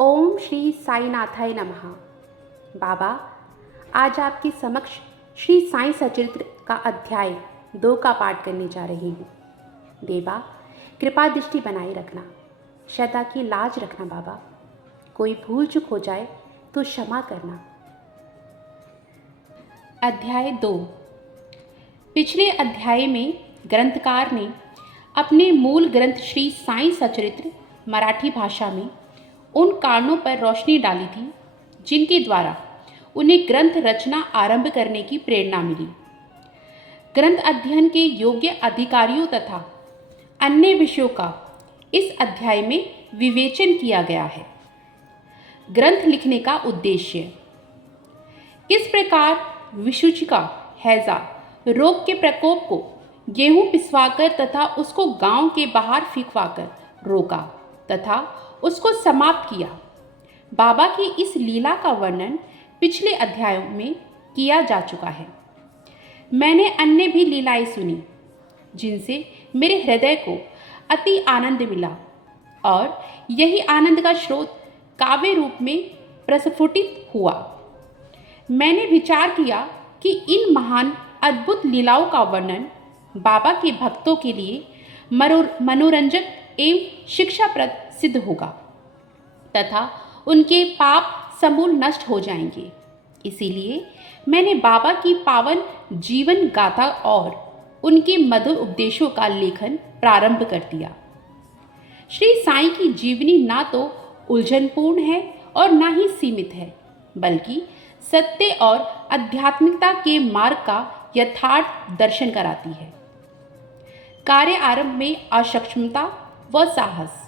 ओम श्री साईनाथाय नमः। बाबा, आज आपके समक्ष श्री साई सचरित्र का अध्याय 2 का पाठ करने जा रही हूँ। देवा, कृपा दृष्टि बनाए रखना, श्रद्धा की लाज रखना बाबा। कोई भूल चूक हो जाए तो क्षमा करना। अध्याय 2। पिछले अध्याय में ग्रंथकार ने अपने मूल ग्रंथ श्री साई सचरित्र मराठी भाषा में उन कारणों पर रोशनी डाली थी जिनके द्वारा उन्हें ग्रंथ रचना आरंभ करने की प्रेरणा मिली। ग्रंथ अध्ययन के योग्य अधिकारियों तथा अन्य विषयों का इस अध्याय में विवेचन किया गया है। ग्रंथ लिखने का उद्देश्य, किस प्रकार विसूचिका हैजा रोग के प्रकोप को गेहूं पिसवाकर तथा उसको गांव के बाहर फिकवाकर रोका तथा उसको समाप्त किया। बाबा की इस लीला का वर्णन पिछले अध्यायों में किया जा चुका है। मैंने अन्य भी लीलाएं सुनी जिनसे मेरे हृदय को अति आनंद मिला और यही आनंद का स्रोत काव्य रूप में प्रस्फुटित हुआ। मैंने विचार किया कि इन महान अद्भुत लीलाओं का वर्णन बाबा के भक्तों के लिए मनोरंजक एवं शिक्षाप्रद सिद्ध होगा तथा उनके पाप समूल नष्ट हो जाएंगे। इसीलिए मैंने बाबा की पावन जीवन गाथा और उनके मधुर उपदेशों का लेखन प्रारंभ कर दिया। श्री साईं की जीवनी ना तो उलझनपूर्ण है और ना ही सीमित है, बल्कि सत्य और आध्यात्मिकता के मार्ग का यथार्थ दर्शन कराती है। कार्य आरंभ में असक्षमता व साहस।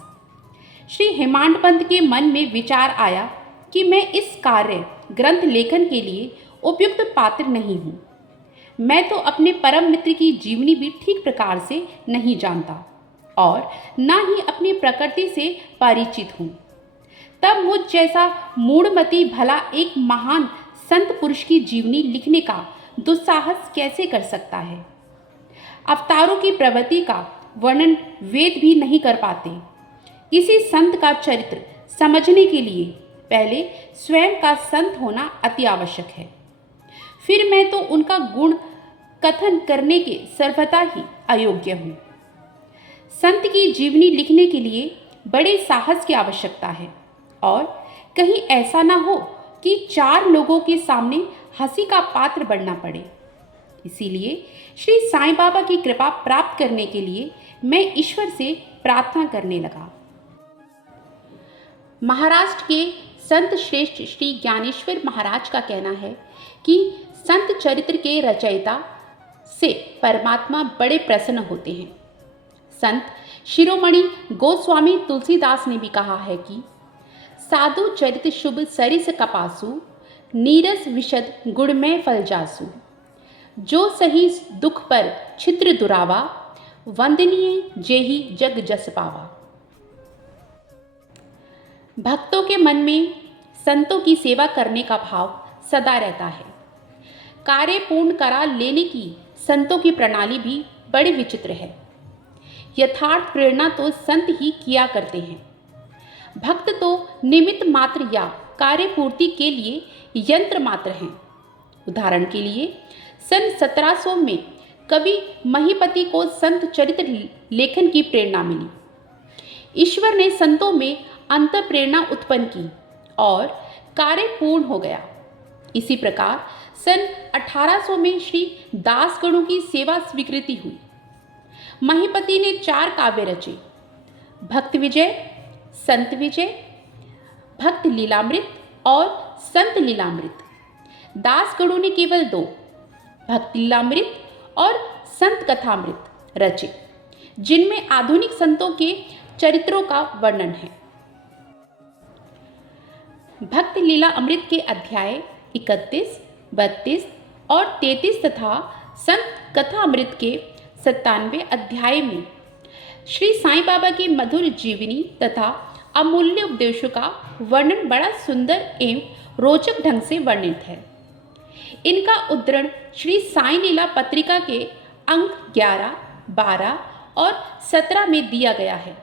श्री हेमांड पंत के मन में विचार आया कि मैं इस कार्य ग्रंथ लेखन के लिए उपयुक्त पात्र नहीं हूँ। मैं तो अपने परम मित्र की जीवनी भी ठीक प्रकार से नहीं जानता और ना ही अपनी प्रकृति से परिचित हूँ। तब मुझ जैसा मूढ़मती भला एक महान संत पुरुष की जीवनी लिखने का दुस्साहस कैसे कर सकता है। अवतारों की प्रवृत्ति का वर्णन वेद भी नहीं कर पाते। किसी संत का चरित्र समझने के लिए पहले स्वयं का संत होना अति आवश्यक है। फिर मैं तो उनका गुण कथन करने के सर्वथा ही अयोग्य हूँ। संत की जीवनी लिखने के लिए बड़े साहस की आवश्यकता है और कहीं ऐसा ना हो कि 4 लोगों के सामने हंसी का पात्र बनना पड़े। इसीलिए श्री साईं बाबा की कृपा प्राप्त करने के लिए मैं ईश्वर से प्रार्थना करने लगा। महाराष्ट्र के संत श्रेष्ठ श्री ज्ञानेश्वर महाराज का कहना है कि संत चरित्र के रचयिता से परमात्मा बड़े प्रसन्न होते हैं। संत शिरोमणि गोस्वामी तुलसीदास ने भी कहा है कि साधु चरित शुभ सरिस कपासु नीरस विशद गुणमय फल जासु जो सही दुख पर छिद्र दुरावा वंदनीय जेहि जग जस पावा। भक्तों के मन में संतों की सेवा करने का भाव सदा रहता है। कार्य पूर्ण करा लेने की संतों की प्रणाली भी बड़ी विचित्र है। यथार्थ प्रेरणा तो संत ही किया करते हैं। भक्त तो निमित्त मात्र या कार्य पूर्ति के लिए यंत्र मात्र हैं। उदाहरण के लिए सन 1700 में कवि महीपति को संत चरित्र लेखन की प्रेरणा मिली। ईश्वर ने संतों में अंत प्रेरणा उत्पन्न की और कार्य पूर्ण हो गया। इसी प्रकार सन 1800 में श्री दासगणों की सेवा स्वीकृति हुई। महीपति ने 4 काव्य रचे, भक्त विजय, संत विजय, भक्त लीलामृत और संत लीलामृत। दासगणों ने केवल 2, भक्त लीलामृत और संत कथामृत रचे, जिनमें आधुनिक संतों के चरित्रों का वर्णन है। भक्त लीला अमृत के अध्याय 31, 32 और 33 तथा संत कथा अमृत के 97 अध्याय में श्री साईं बाबा की मधुर जीवनी तथा अमूल्य उपदेशों का वर्णन बड़ा सुंदर एवं रोचक ढंग से वर्णित है। इनका उद्धरण श्री साईं लीला पत्रिका के अंक 11, 12 और 17 में दिया गया है।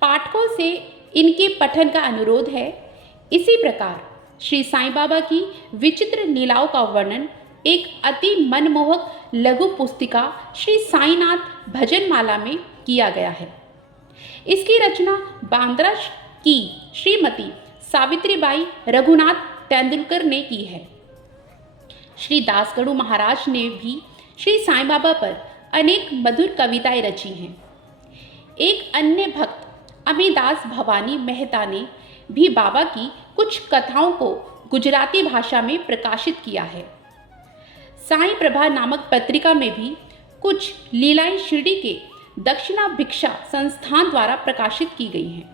पाठकों से इनके पठन का अनुरोध है। इसी प्रकार श्री साईं बाबा की विचित्र लीलाओं का वर्णन एक अति मनमोहक लघु पुस्तिका श्री साईनाथ भजन माला में किया गया है। इसकी रचना बांद्रा की श्रीमती सावित्रीबाई रघुनाथ तेंदुलकर ने की है। श्री दासगढ़ु महाराज ने भी श्री साईं बाबा पर अनेक मधुर कविताएं रची हैं। एक अन्य भक्त अमिदास भवानी मेहता ने भी बाबा की कुछ कथाओं को गुजराती भाषा में प्रकाशित किया है। साईं प्रभा नामक पत्रिका में भी कुछ लीलाएं शिरडी के दक्षिणा भिक्षा संस्थान द्वारा प्रकाशित की गई हैं।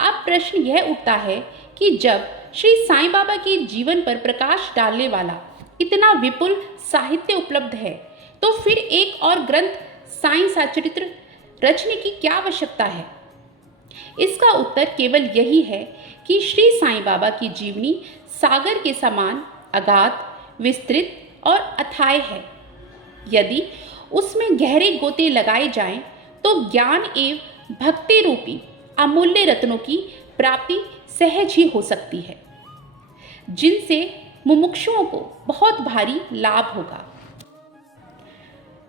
अब प्रश्न यह उठता है कि जब श्री साईं बाबा के जीवन पर प्रकाश डालने वाला इतना विपुल साहित्य उपलब्ध है, तो फिर एक और ग्रंथ साईं सचरित्र रचने की क्या आवश्यकता है? इसका उत्तर केवल यही है कि श्री साईं बाबा की जीवनी सागर के समान अगाध, विस्तृत और अथाह है। यदि उसमें गहरे गोते लगाए जाएं, तो ज्ञान एवं भक्ति रूपी अमूल्य रत्नों की प्राप्ति सहज ही हो सकती है, जिनसे मुमुक्षुओं को बहुत भारी लाभ होगा।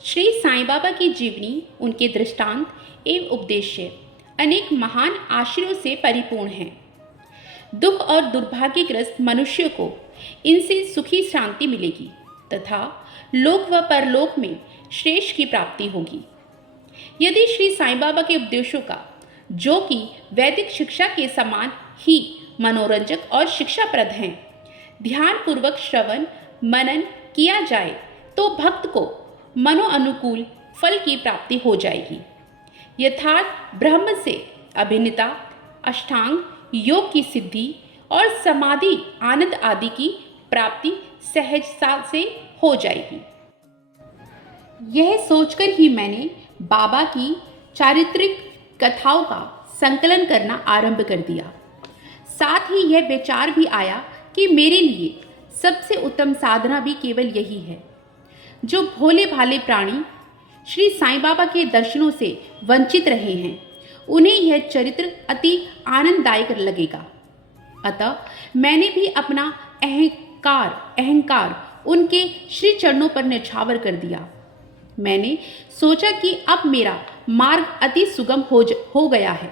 श्री साईं बाबा की जीवनी, उनके दृष्टांत एवं उपदेश्य अनेक महान आश्रयों से परिपूर्ण हैं। दुख और दुर्भाग्यग्रस्त मनुष्य को इनसे सुखी शांति मिलेगी तथा लोक व परलोक में श्रेष्ठ की प्राप्ति होगी। यदि श्री साईं बाबा के उपदेशों का, जो कि वैदिक शिक्षा के समान ही मनोरंजक और शिक्षाप्रद हैं, ध्यानपूर्वक श्रवण मनन किया जाए, तो भक्त को मनोअनुकूल फल की प्राप्ति हो जाएगी। यथार्थ ब्रह्म से अभिन्नता, अष्टांग योग की सिद्धि और समाधि आनंद आदि की प्राप्ति सहजता से हो जाएगी। यह सोचकर ही मैंने बाबा की चारित्रिक कथाओं का संकलन करना आरंभ कर दिया। साथ ही यह विचार भी आया कि मेरे लिए सबसे उत्तम साधना भी केवल यही है। जो भोले भाले प्राणी श्री साईं बाबा के दर्शनों से वंचित रहे हैं, उन्हें यह चरित्र अति आनंददायक लगेगा। अतः मैंने भी अपना अहंकार उनके श्री चरणों पर न्यौछावर कर दिया। मैंने सोचा कि अब मेरा मार्ग अति सुगम हो गया है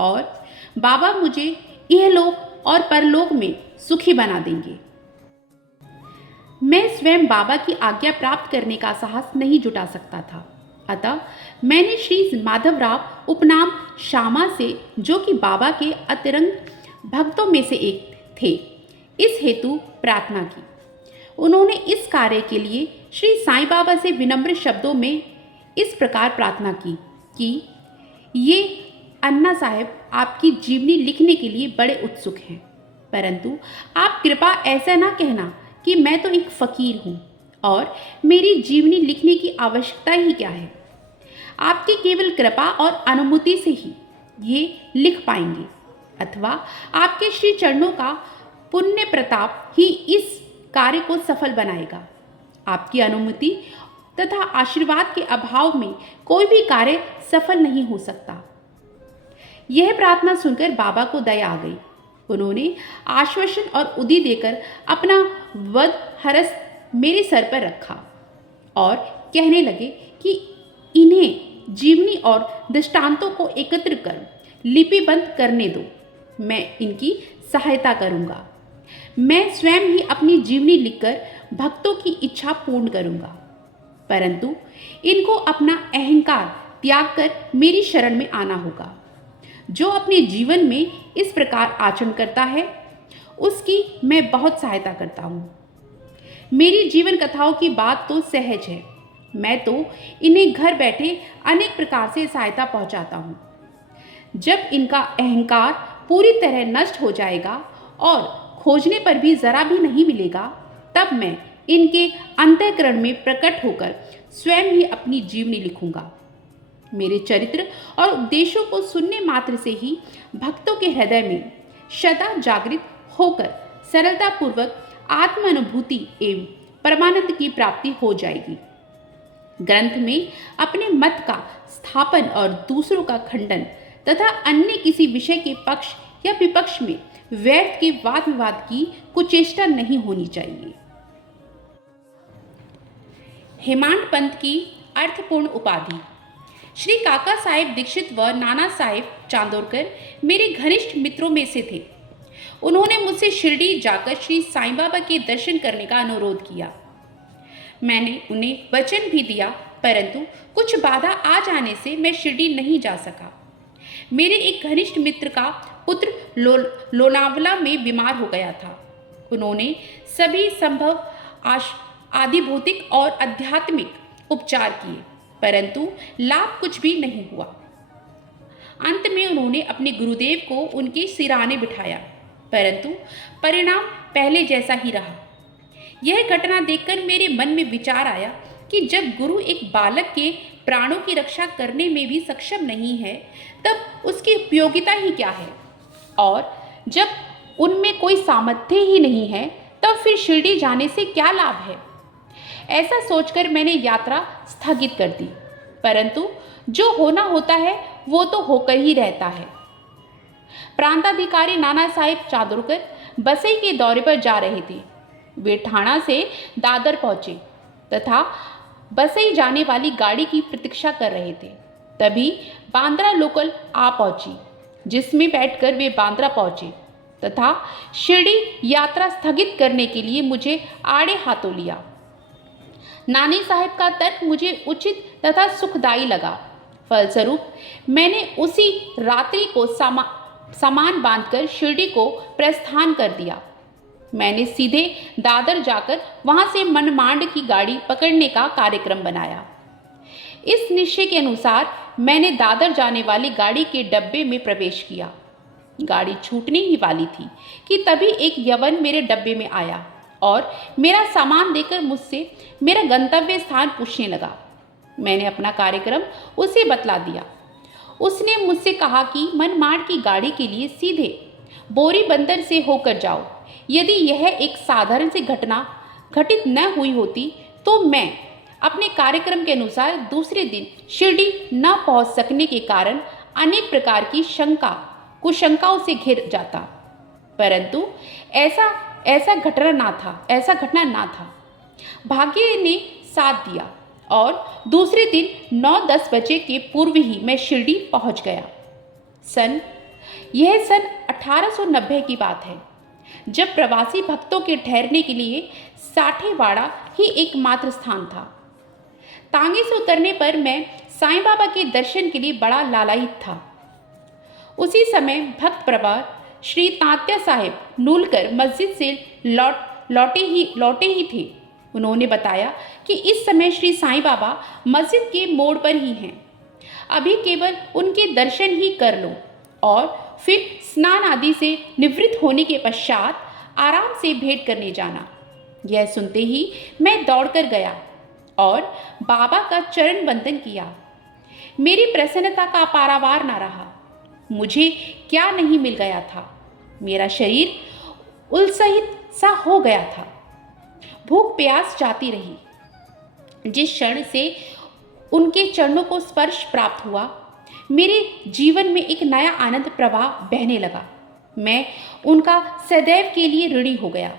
और बाबा मुझे इहलोक और परलोक में सुखी बना देंगे। मैं स्वयं बाबा की आज्ञा प्राप्त करने का साहस नहीं जुटा सकता था। अतः मैंने श्री माधवराव उपनाम श्यामा से, जो कि बाबा के अतिरंग भक्तों में से एक थे, इस हेतु प्रार्थना की। उन्होंने इस कार्य के लिए श्री साईं बाबा से विनम्र शब्दों में इस प्रकार प्रार्थना की कि ये अन्ना साहब आपकी जीवनी लिखने के लिए बड़े उत्सुक हैं, परंतु आप कृपा ऐसा ना कहना कि मैं तो एक फ़कीर हूँ और मेरी जीवनी लिखने की आवश्यकता ही क्या है। आपकी केवल कृपा और अनुमति से ही ये लिख पाएंगे, अथवा आपके श्री चरणों का पुण्य प्रताप ही इस कार्य को सफल बनाएगा। आपकी अनुमति तथा आशीर्वाद के अभाव में कोई भी कार्य सफल नहीं हो सकता। यह प्रार्थना सुनकर बाबा को दया आ गई। उन्होंने आश्वासन और उदी देकर अपना वद हरस मेरे सर पर रखा और कहने लगे कि इन्हें जीवनी और दृष्टांतों को एकत्र कर लिपिबद्ध करने दो। मैं इनकी सहायता करूंगा। मैं स्वयं ही अपनी जीवनी लिखकर भक्तों की इच्छा पूर्ण करूंगा, परंतु इनको अपना अहंकार त्याग कर मेरी शरण में आना होगा। जो अपने जीवन में इस प्रकार आचरण करता है, उसकी मैं बहुत सहायता करता हूँ। मेरी जीवन कथाओं की बात तो सहज है। मैं तो इन्हें घर बैठे अनेक प्रकार से सहायता पहुँचाता हूँ। जब इनका अहंकार पूरी तरह नष्ट हो जाएगा और खोजने पर भी जरा भी नहीं मिलेगा, तब मैं इनके अंतःकरण में प्रकट होकर स्वयं ही अपनी जीवनी लिखूंगा। मेरे चरित्र और उपदेशों को सुनने मात्र से ही भक्तों के हृदय में सदा जागृत होकर सरलतापूर्वक आत्मानुभूति एवं परमानंद की प्राप्ति हो जाएगी। ग्रंथ में अपने मत का स्थापन और दूसरों का खंडन तथा अन्य किसी विषय के पक्ष या विपक्ष में व्यर्थ के वाद विवाद की कुचेष्टा नहीं होनी चाहिए। हेमांड पंत की अर्थपूर्ण उपाधि। श्री काका साहेब दीक्षित व नाना साहेब चांदोरकर मेरे घनिष्ठ मित्रों में से थे। उन्होंने मुझसे शिरडी जाकर श्री साईं बाबा के दर्शन करने का अनुरोध किया। मैंने उन्हें वचन भी दिया, परंतु कुछ बाधा आ जाने से मैं शिरडी नहीं जा सका। मेरे एक घनिष्ठ मित्र का पुत्र लोनावला में बीमार हो गया था। उन्होंने सभी संभव आदि भौतिक और आध्यात्मिक उपचार किए, परंतु लाभ कुछ भी नहीं हुआ। अंत में उन्होंने अपने गुरुदेव को उनके सिराने बिठाया, परंतु परिणाम पहले जैसा ही रहा। यह घटना देखकर मेरे मन में विचार आया कि जब गुरु एक बालक के प्राणों की रक्षा करने में भी सक्षम नहीं है, तब उसकी उपयोगिता ही क्या है? और जब उनमें कोई सामर्थ्य ही नहीं है, तब फिर शिरडी जाने से क्या लाभ है? ऐसा सोचकर मैंने यात्रा स्थगित कर दी, परंतु जो होना होता है वो तो होकर ही रहता है। प्रांताधिकारी नाना साहेब चांदोरकर बसई के दौरे पर जा रहे थे। वे ठाणा से दादर पहुंचे तथा बसई जाने वाली गाड़ी की प्रतीक्षा कर रहे थे। तभी बांद्रा लोकल आ पहुंची, जिसमें बैठकर वे बांद्रा पहुंचे तथा शिरडी यात्रा स्थगित करने के लिए मुझे आड़े हाथों लिया। नानी साहब का तर्क मुझे उचित तथा सुखदायी लगा। फलस्वरूप मैंने उसी रात्रि को सामान बांधकर शिरडी को प्रस्थान कर दिया। मैंने सीधे दादर जाकर वहां से मनमाड़ की गाड़ी पकड़ने का कार्यक्रम बनाया। इस निश्चय के अनुसार मैंने दादर जाने वाली गाड़ी के डब्बे में प्रवेश किया। गाड़ी छूटने ही वाली थी कि तभी एक यवन मेरे डब्बे में आया और मेरा सामान देकर मुझसे मेरा गंतव्य स्थान पूछने लगा। मैंने अपना कार्यक्रम उसे बतला दिया। उसने मुझसे कहा कि मनमाड़ की गाड़ी के लिए सीधे बोरी बंदर से होकर जाओ। यदि यह एक साधारण सी घटना घटित न हुई होती तो मैं अपने कार्यक्रम के अनुसार दूसरे दिन शिरडी न पहुंच सकने के कारण अनेक प्रकार की कुशंकाओं से घिर जाता, परंतु ऐसा घटना ना था। भाग्य ने साथ दिया और दूसरे दिन 9-10 बजे के पूर्व ही मैं शिरडी पहुंच गया। यह सन 1890 की बात है, जब प्रवासी भक्तों के ठहरने के लिए साठेवाड़ा ही एकमात्र स्थान था। तांगे से उतरने पर मैं साईं बाबा के दर्शन के लिए बड़ा लालायित था। उसी समय भक्त प्रवर श्री तात्या साहेब नूलकर मस्जिद से लौटे ही थे। उन्होंने बताया कि इस समय श्री साईं बाबा मस्जिद के मोड़ पर ही हैं। अभी केवल उनके दर्शन ही कर लो और फिर स्नान आदि से निवृत्त होने के पश्चात आराम से भेंट करने जाना। यह सुनते ही मैं दौड़कर गया और बाबा का चरण वंदन किया। मेरी प्रसन्नता का पारावार न रहा। मुझे क्या नहीं मिल गया था। मेरा शरीर उल्सहित सा हो गया था। भूख प्यास जाती रही। जिस क्षण से उनके चरणों को स्पर्श प्राप्त हुआ, मेरे जीवन में एक नया आनंद प्रवाह बहने लगा। मैं उनका सदैव के लिए ऋणी हो गया।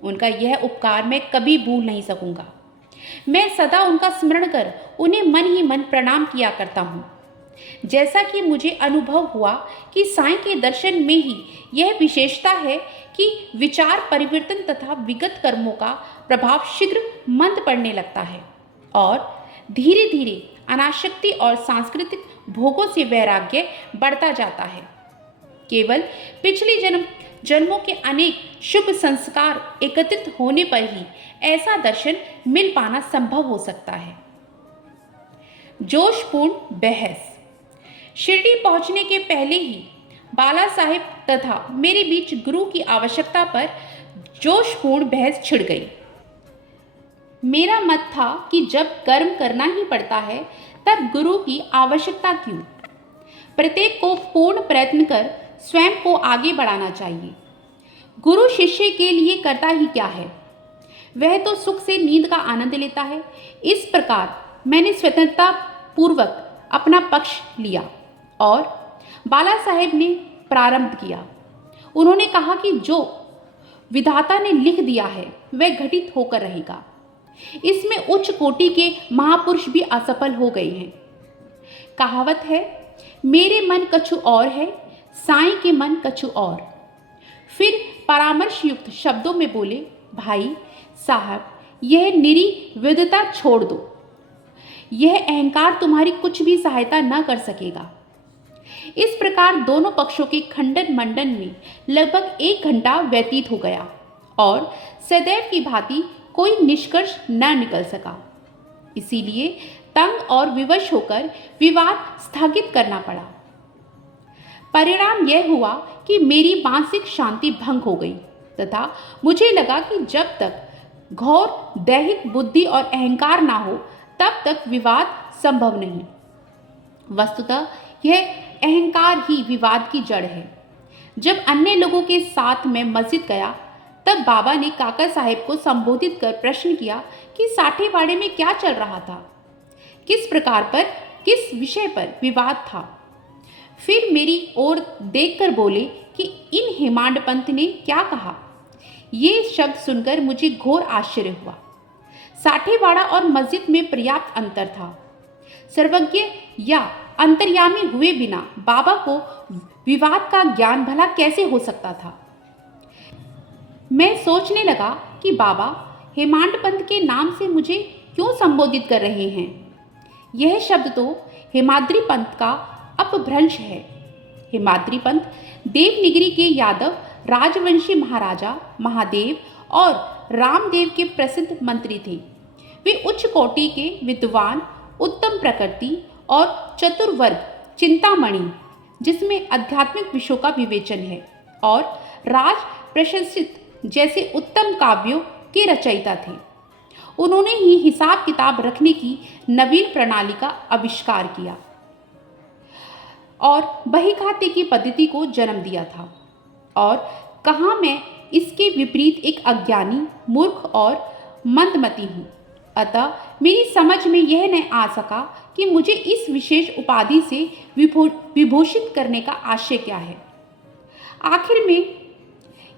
उनका यह उपकार मैं कभी भूल नहीं सकूंगा। मैं सदा उनका स्मरण कर उन्हें मन ही मन प्रणाम किया करता हूँ। जैसा कि मुझे अनुभव हुआ कि साईं के दर्शन में ही यह विशेषता है कि विचार परिवर्तन तथा विगत कर्मों का प्रभाव शीघ्र मंद पड़ने लगता है और धीरे धीरे अनासक्ति और सांस्कृतिक भोगों से वैराग्य बढ़ता जाता है। केवल पिछले जन्मों के अनेक शुभ संस्कार एकत्रित होने पर ही ऐसा दर्शन मिल पाना संभव हो सकता है। जोशपूर्ण बहस। शिरडी पहुंचने के पहले ही बाला साहिब तथा मेरे बीच गुरु की आवश्यकता पर जोशपूर्ण बहस छिड़ गई। मेरा मत था कि जब कर्म करना ही पड़ता है तब गुरु की आवश्यकता क्यों? प्रत्येक को पूर्ण प्रयत्न कर स्वयं को आगे बढ़ाना चाहिए। गुरु शिष्य के लिए करता ही क्या है? वह तो सुख से नींद का आनंद लेता है। इस प्रकार मैंने स्वतंत्रता पूर्वक अपना पक्ष लिया और बाला साहेब ने प्रारंभ किया। उन्होंने कहा कि जो विधाता ने लिख दिया है वह घटित होकर रहेगा। इसमें उच्च कोटि के महापुरुष भी असफल हो गए हैं। कहावत है, मेरे मन कछु और है, साईं के मन कछु और। फिर परामर्श युक्त शब्दों में बोले, भाई साहब, यह निरी विद्वता छोड़ दो, यह अहंकार तुम्हारी कुछ भी सहायता न कर सकेगा। इस प्रकार दोनों पक्षों के खंडन मंडन में लगभग 1 घंटा व्यतीत हो गया और सदैव की भांति कोई निष्कर्ष न निकल सका। इसीलिए तंग और विवश होकर विवाद स्थगित करना पड़ा। परिणाम यह हुआ कि मेरी मानसिक शांति भंग हो गई तथा मुझे लगा कि जब तक घोर दैहिक बुद्धि और अहंकार ना हो तब तक विवाद संभव नहीं। वस्तुतः यह अहंकार ही विवाद की जड़ है। जब अन्य लोगों के साथ मैं मस्जिद गया तब बाबा ने काका साहेब को संबोधित कर प्रश्न किया कि साठेवाड़े में क्या चल रहा था, किस प्रकार पर, किस विषय पर विवाद था। फिर मेरी ओर देखकर बोले कि इन हेमांड पंत ने क्या कहा। ये शब्द सुनकर मुझे घोर आश्चर्य हुआ। साठेवाड़ा और मस्जिद में पर्याप्त अंतर था। सर्वज्ञ या अंतर्यामी हुए बिना बाबा को विवाद का ज्ञान भला कैसे हो सकता था। मैं सोचने लगा कि बाबा हेमांड पंत के नाम से मुझे क्यों संबोधित कर रहे हैं। यह शब्द तो हेमाद्री पंत का अपभ्रंश है। हेमाद्री पंत देवनिगिरी के यादव राजवंशी महाराजा महादेव और रामदेव के प्रसिद्ध मंत्री थे। वे उच्च कोटि के विद्वान, उत्तम प्रकृति और चतुर्वर्ग चिंतामणि, जिसमें आध्यात्मिक विषयों का विवेचन है, और राज प्रशंसित जैसे उत्तम काव्यों के रचयिता थे। उन्होंने ही हिसाब किताब रखने की नवीन प्रणाली का आविष्कार किया और बही खाते की पद्धति को जन्म दिया था। और कहाँ मैं इसके विपरीत एक अज्ञानी, मूर्ख और मंदमती हूँ। अतः मेरी समझ में यह न आ सका कि मुझे इस विशेष उपाधि से विभूषित करने का आशय क्या है। आखिर में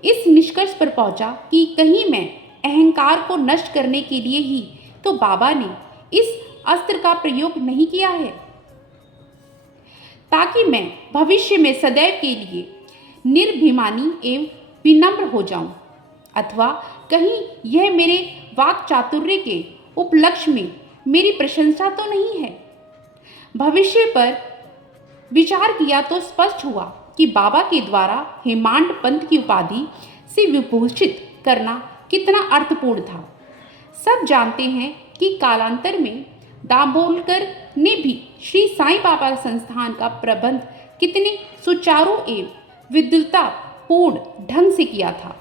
इस निष्कर्ष पर पहुंचा कि कहीं मैं अहंकार को नष्ट करने के लिए ही तो बाबा ने इस अस्त्र का प्रयोग नहीं किया है, ताकि मैं भविष्य में सदैव के लिए निर्भिमानी एवं विनम्र हो जाऊं, अथवा कहीं यह मेरे वाक चातुर्य के उपलक्ष्य में मेरी प्रशंसा तो नहीं है। भविष्य पर विचार किया तो स्पष्ट हुआ कि बाबा के द्वारा हेमांड पंत की उपाधि से विभूषित करना कितना अर्थपूर्ण था। सब जानते हैं कि कालांतर में दाभोलकर ने भी श्री साईं बाबा संस्थान का प्रबंध कितने सुचारू एवं विद्वता पूर्ण ढंग से किया था।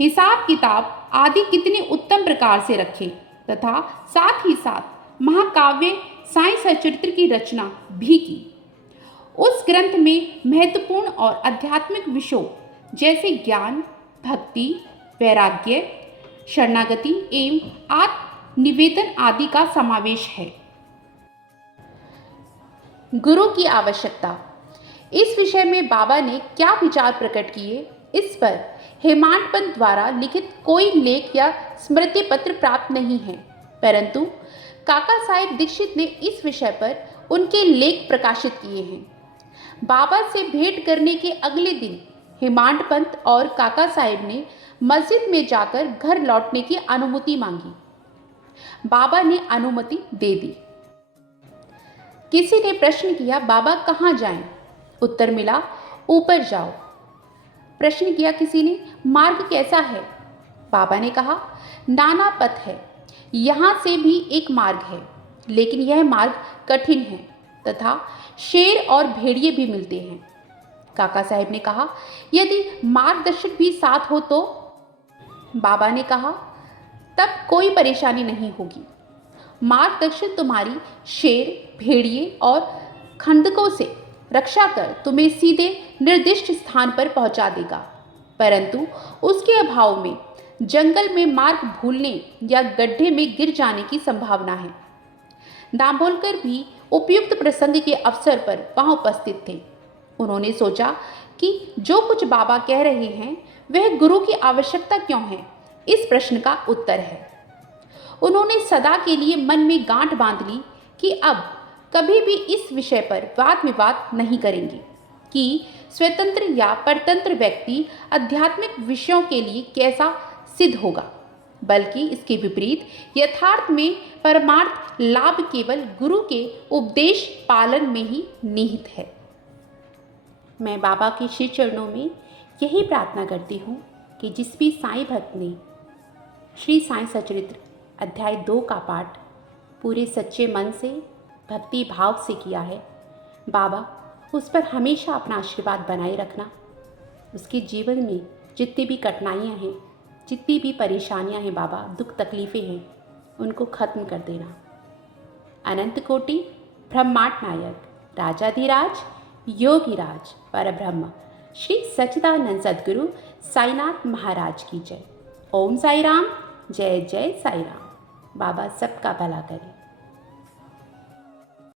हिसाब किताब आदि कितने उत्तम प्रकार से रखे तथा साथ ही साथ महाकाव्य साईं सचरित्र की रचना भी की। उस ग्रंथ में महत्वपूर्ण और आध्यात्मिक विषयों जैसे ज्ञान, भक्ति, वैराग्य, शरणागति एवं आत्मनिवेदन आदि का समावेश है। गुरु की आवश्यकता। इस विषय में बाबा ने क्या विचार प्रकट किए, इस पर हेमांड पंत द्वारा लिखित कोई लेख या स्मृति पत्र प्राप्त नहीं है, परंतु काका साहेब दीक्षित ने इस विषय पर उनके लेख प्रकाशित किए हैं। बाबा से भेंट करने के अगले दिन हेमांड पंत और काका साहेब ने मस्जिद में जाकर घर लौटने की अनुमति मांगी। बाबा ने अनुमति दे दी। किसी ने प्रश्न किया, बाबा कहाँ जाएं? उत्तर मिला, ऊपर जाओ। प्रश्न किया किसी ने, मार्ग कैसा है? बाबा ने कहा, नाना पथ है, यहाँ से भी एक मार्ग है, लेकिन यह मार्ग कठिन है तथा शेर और भेड़िए भी मिलते हैं। काका साहेब ने कहा, यदि मार्गदर्शक भी साथ हो तो? बाबा ने कहा, तब कोई परेशानी नहीं होगी। मार्गदर्शक तुम्हारी शेर, भेड़िए और खंडकों से रक्षा कर तुम्हें सीधे निर्दिष्ट स्थान पर पहुंचा देगा, परंतु उसके अभाव में जंगल में मार्ग भूलने या गड्ढे में गिर जाने की संभावना है। दाभोलकर भी उपयुक्त प्रसंग के अवसर पर वहां उपस्थित थे। उन्होंने सोचा कि जो कुछ बाबा कह रहे हैं वह गुरु की आवश्यकता क्यों है, इस प्रश्न का उत्तर है। उन्होंने सदा के लिए मन में गांठ बांध ली कि अब कभी भी इस विषय पर वाद विवाद नहीं करेंगे कि स्वतंत्र या परतंत्र व्यक्ति आध्यात्मिक विषयों के लिए कैसा सिद्ध होगा, बल्कि इसके विपरीत यथार्थ में परमार्थ लाभ केवल गुरु के उपदेश पालन में ही निहित है। मैं बाबा के श्री चरणों में यही प्रार्थना करती हूँ कि जिस भी साईं भक्त ने श्री साईं सचरित्र अध्याय 2 का पाठ पूरे सच्चे मन से भक्ति भाव से किया है, बाबा उस पर हमेशा अपना आशीर्वाद बनाए रखना। उसके जीवन में जितनी भी कठिनाइयाँ हैं, जितनी भी परेशानियाँ हैं बाबा, दुख तकलीफ़ें हैं, उनको ख़त्म कर देना। अनंत कोटि ब्रह्मांड नायक राजाधिराज योगीराज परब्रह्म श्री सच्चिदानंद सद्गुरु साईनाथ महाराज की जय। ओम साई राम, जय जय साई राम। बाबा सबका भला करे।